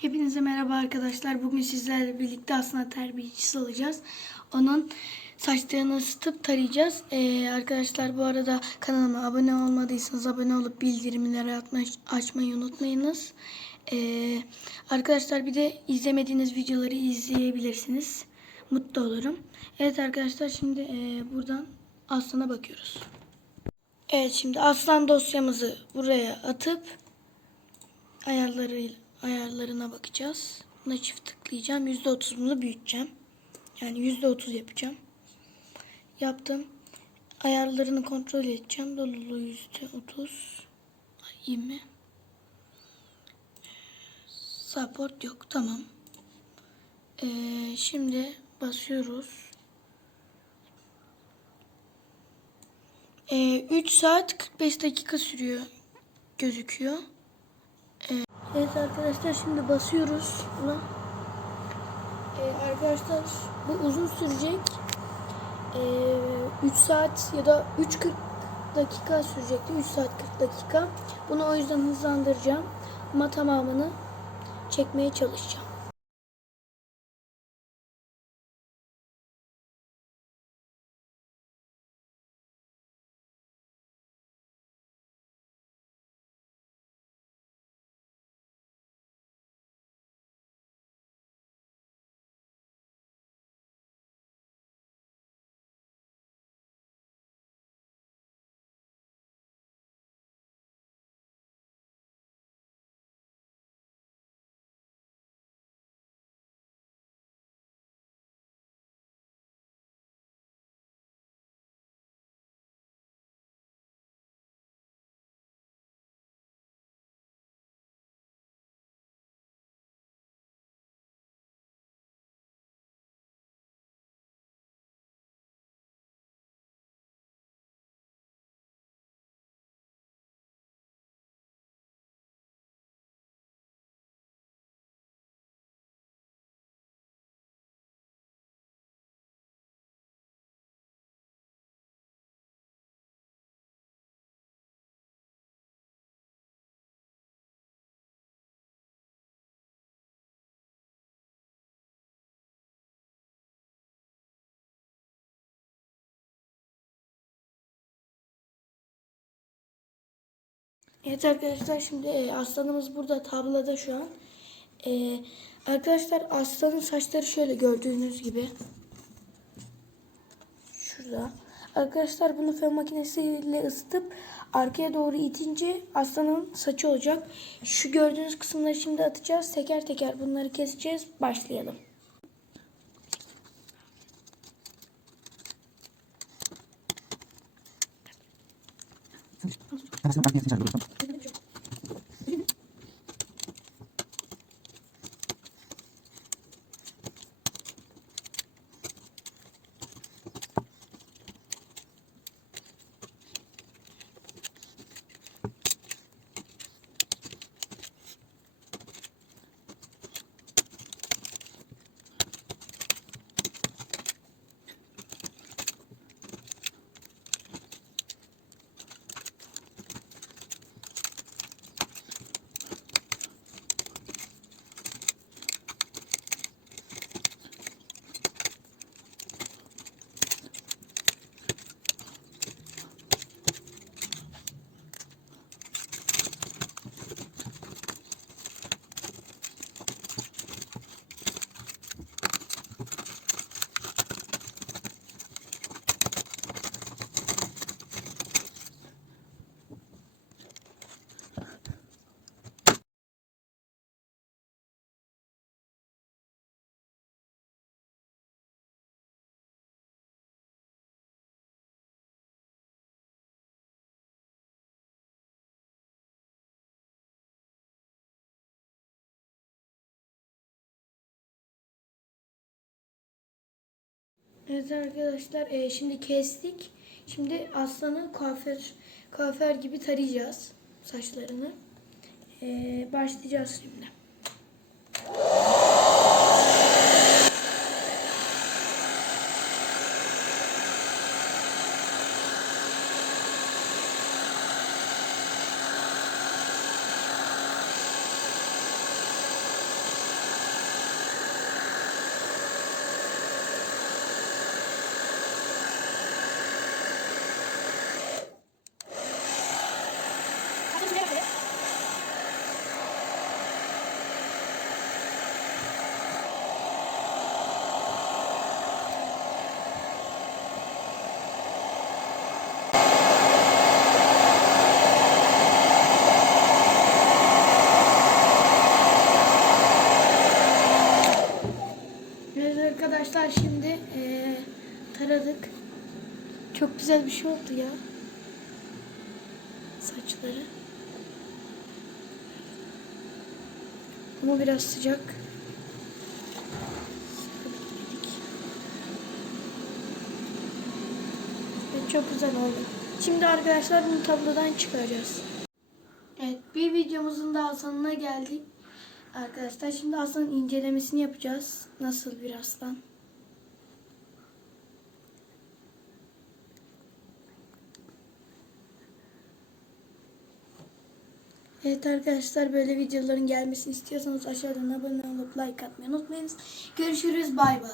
Hepinize merhaba arkadaşlar. Bugün sizlerle birlikte aslında terbiyecisi olacağız. Onun saçlarını ısıtıp tarayacağız. Ee, arkadaşlar bu arada kanalıma abone olmadıysanız abone olup bildirimleri atma, açmayı unutmayınız. Ee, arkadaşlar bir de izlemediğiniz videoları izleyebilirsiniz. Mutlu olurum. Evet arkadaşlar şimdi e, buradan aslana bakıyoruz. Evet şimdi aslan dosyamızı buraya atıp ayarları ayarlarına bakacağız. Buna çift tıklayacağım. %30 bunu büyüteceğim. Yani %30 yapacağım. Yaptım. Ayarlarını kontrol edeceğim. Doluluğu %30 20 Support yok. Tamam. Ee, şimdi basıyoruz. Ee, 3 saat 45 dakika sürüyor gözüküyor. Evet arkadaşlar şimdi basıyoruz buna. Ee, arkadaşlar bu uzun sürecek. Ee, 3 saat ya da 3.40 dakika sürecekti. 3 saat 40 dakika. Bunu o yüzden hızlandıracağım. Ama tamamını çekmeye çalışacağım. Evet arkadaşlar şimdi e, aslanımız burada tablada şu an. E, arkadaşlar aslanın saçları şöyle gördüğünüz gibi. Şurada. Arkadaşlar bunu fön makinesiyle ısıtıp arkaya doğru itince aslanın saçı olacak. Şu gördüğünüz kısımları şimdi atacağız. Teker teker bunları keseceğiz. Başlayalım. estás haciendo un saludos. Evet arkadaşlar e, şimdi kestik. Şimdi aslanı kuaför, kuaför gibi tarayacağız saçlarını. E, başlayacağız şimdi. arkadaşlar şimdi eee, taradık. Çok güzel bir şey oldu ya. Saçları. Ama biraz sıcak. Evet, çok güzel oldu. Şimdi arkadaşlar bunu tablodan çıkaracağız. Evet bir videomuzun daha sonuna geldik. Arkadaşlar şimdi aslanın incelemesini yapacağız. Nasıl bir aslan? Evet arkadaşlar böyle videoların gelmesini istiyorsanız aşağıdan abone olup like atmayı unutmayınız. Görüşürüz bay bay.